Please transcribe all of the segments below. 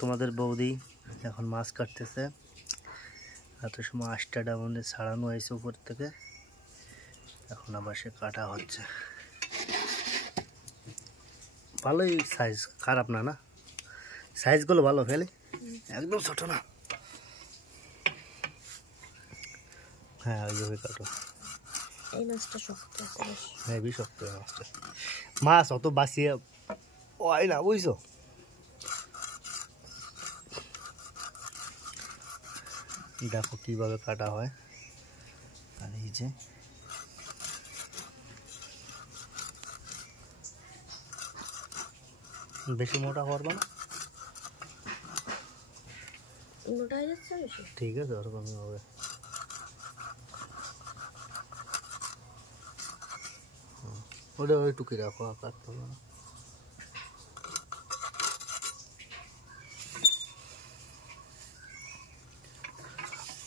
তোমাদের বৌদি এখন মাছ কাটতেছে। এত সময় 8টা মধ্যে ছাড়ানো হয়েছে উপর থেকে, এখন আবার সে কাটা হচ্ছে। ভালোই সাইজ, খারাপ না, না সাইজগুলো ভালো, ফেলে একদম ছোট না। হ্যাঁ ওইভাবে কাটো। এই মাছটা শক্ত আছে, হেভি শক্ত মাছটা। মাছ অত বাঁচিয়ে হয় না, বুঝছো? দেখো কিভাবে কাটা হয়। আর এই যে বেশি মোটা করবা না, মোটা হয়ে যাচ্ছে বেশি। ঠিক আছে, ওরকমই হবে। ওটা ওইটুকুই রাখো, কাটতে হবে না।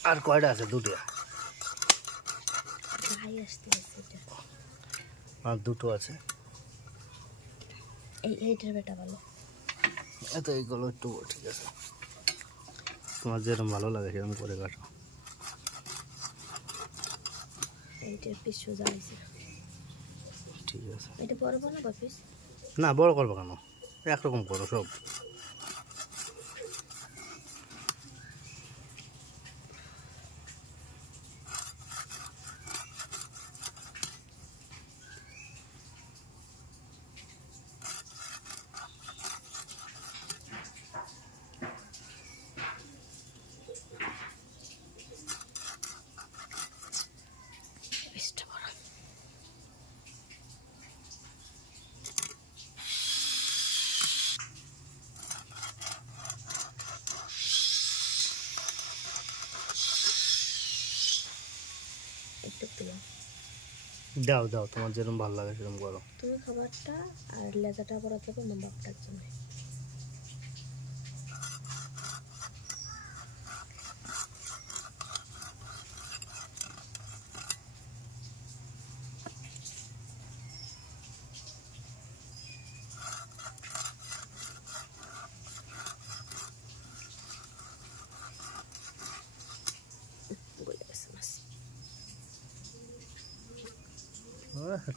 আর কয়টা আছে? 2টা। আর 2টো আছে। এইটার বেটা ভালো। এত এইগুলো একটু ঠিক আছে, তোমার যেরকম ভালো লাগে সেরকম করে কাটো। এইটার পিস সোজা হয়েছে, ঠিক আছে। এটা বড় বানাবো পিস? না, বড় করবো কেন, একরকম করো সব। দাও দাও, তোমার যেরকম ভালো লাগে সেরকম করো। তুমি খাবারটা আর লেজাটা করা যাবে আমার বাপটার জন্য।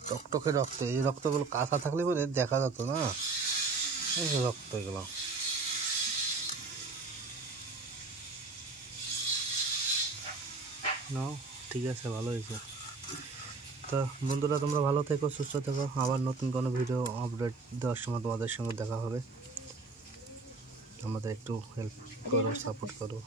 টকটকে রক্ত, এই রক্তগুলো কাঁচা থাকলে পরে দেখা যেত না, এই যে রক্ত এগুলো। নাও, ঠিক আছে, ভালো হয়েছে। তো বন্ধুরা, তোমরা ভালো থেকো, সুস্থ থেকো। আবার নতুন কোনো ভিডিও আপডেট দেওয়ার সময় তোমাদের সঙ্গে দেখা হবে। আমাদের একটু হেল্প করো, সাপোর্ট করো।